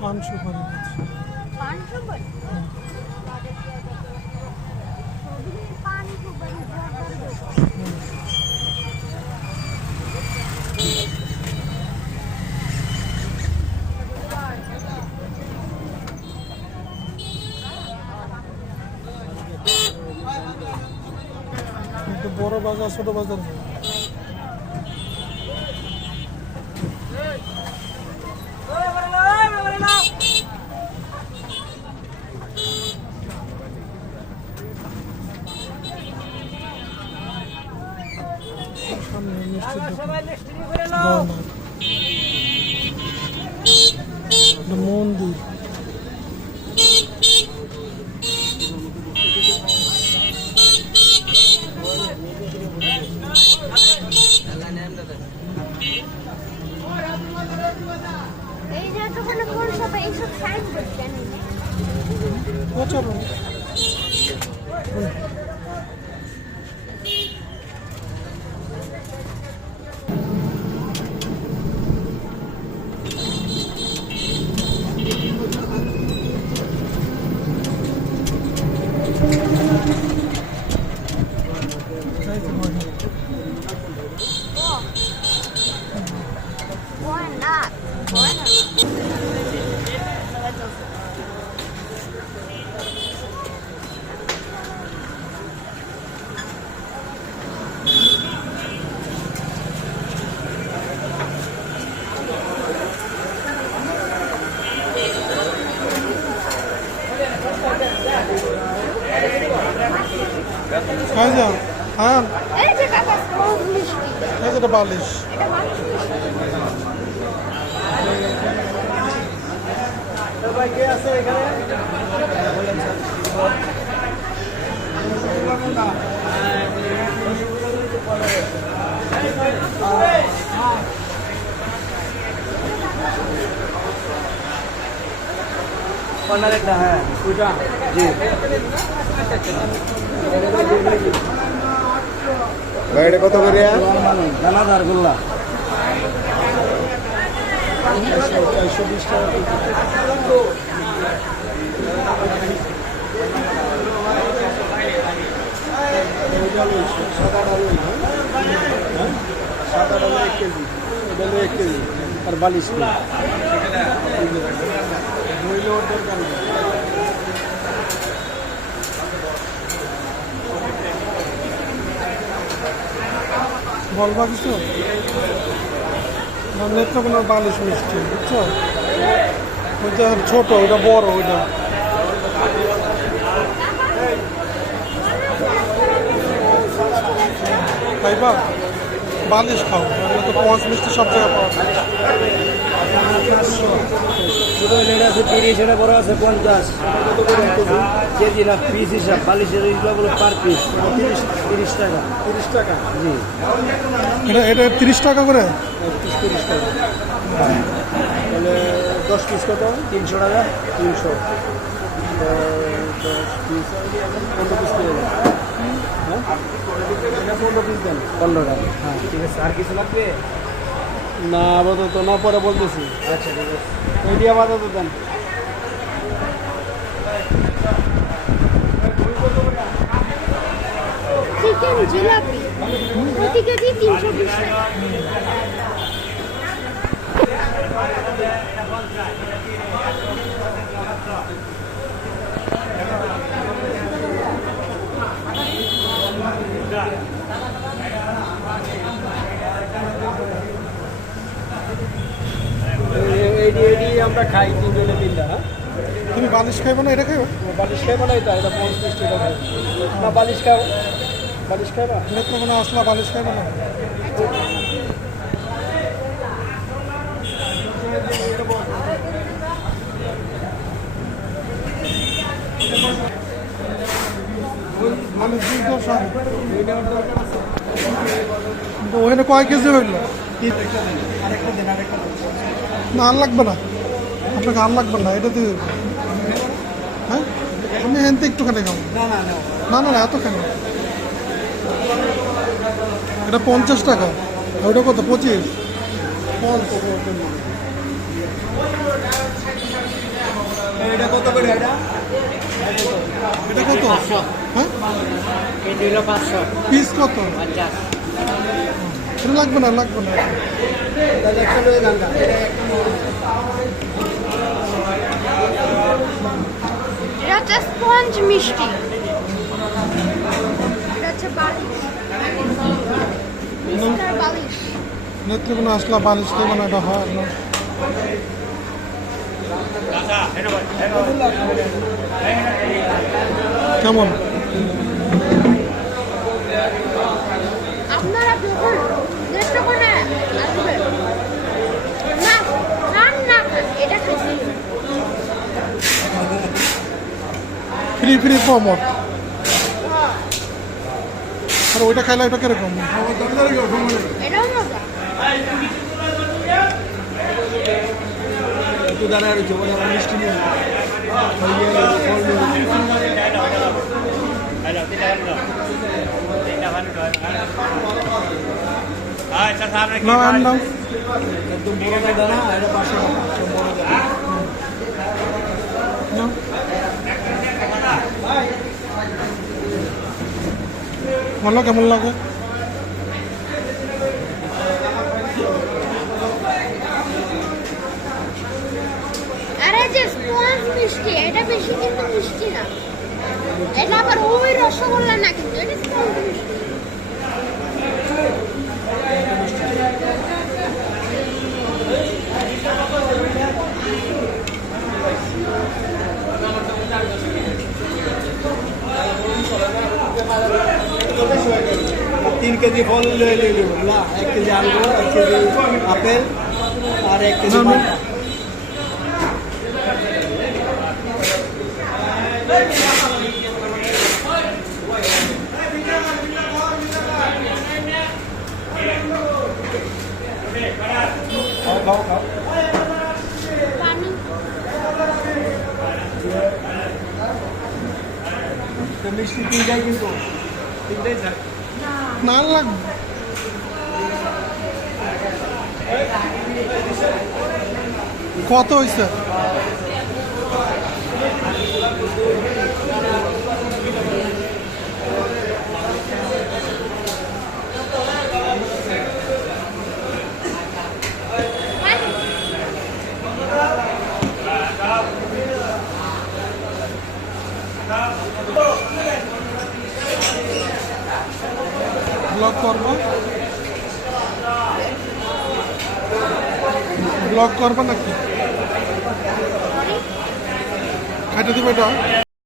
पान सुपारी पान सुपारी पान सुपारी तो बड़ बाजार छोट बाजार মন্দির এই যে দোকানে কোন সব এইসব সাইন করছেন চলো হ্যাঁ এই যে কাকা রোজ মিষ্টি এটা বালিশ এটা বালিশ সবাই কে আছে এখানে কর্নার একটা হ্যাঁ ওইটা জি ভাইটা কত করে দানাদার গোল্লা 420 টাকা সাত আট 1 কেজি এটা 1 কেজি আর 42 কিলো মহিলা দরকার নেই বলবা কিছু নেত্রকোনার বালিশ মিষ্টি বুঝছো ওইটা ছোট ওইটা বড় ওইটা খাইবা বালিশ খাও তো পঞ্চ মিষ্টি সব জায়গায় পাওয়া যায় ছোট এটা আছে 30 এটা বড় আছে 50 কেজি না পিস হিসাব বালিশের এইগুলো পার পিস 30 টাকা 30 টাকা জি এটা 30 টাকা করে 30 টাকা তাহলে 10 পিস কত 300 টাকা 300 10 পিস 15 পিস দিয়ে দেন হ্যাঁ 15 পিস দেন 15 টাকা হ্যাঁ ঠিক আছে আর কিছু লাগবে না আপাতত না পরে বলতেছি আচ্ছা ঠিক আছে ওইটি আপাতত দেন চিকেন জিলাপি প্রতি কেজি 320 টাকা এইটি আমরা খাই 3 জনে 3টা হ্যাঁ তুমি বালিশ খাইবে না এটা খাইবে বালিশ খাইবো না এটা 50 টাকা খাই না বালিশ খাইবা নেত্রকোনা আসলা বালিশ খাইবে না ওখানে কয় কেজি হইল না আর লাগবে না আপনাকে আর লাগবে না, এটা দিয়ে হ্যাঁ আমি হেনতে একটুখানি খাবো। না না না না না না এতখানি, এটা 50 টাকা, আর ওটা কত 25? এটা কত করে এটা? এটা কত? হ্যাঁ কেজি হলো 500 পিস কত? 50 এটা লাগবে না, লাগবে না। তাহলে একটা লয়ে যান গা। এটা হচ্ছে স্পঞ্জ মিষ্টি, এটা হচ্ছে বালিশ, বিস্তার বালিশ। নেত্রকোনা আসলা বালিশ দেবো না, এটা হয় না। কেমন? আপনারা যখন নেত্রকোনা আসবেন না খান না খান, এটা খাইতে ফ্রি ফ্রি প্রমোট। আর ওইটা খাইলে ওটা কিরকম? এটাও মজা। একটু দাঁড়ায় রয়েছে, বলে আমার মিষ্টি নিয়ে না আন দাও। একদম বড় দানা, এটা 500 টাকা একদম বড় দানা। নাও। বলো কেমন লাগে? আরে যে স্পঞ্জ মিষ্টি, এটা বেশি কিন্তু মিষ্টি না, এটা আবার ওই রসগোল্লা না, কিন্তু এটা স্পঞ্জ মিষ্টি। তিন কেজি ফল লয়ে লইলি বুঝলা, 1 কেজি আঙ্গুর, 1 কেজি আপেল আর 1 কেজি না, না। মালটা। খাও খাও। পানি তো মিষ্টি তিনটাই কিন্তু, তিনটাই থাক। না লাগবে। কত হয়েছে? পানি ব্লক করবো, ব্লক করবো নাকি? খাইতে দিবে এটা?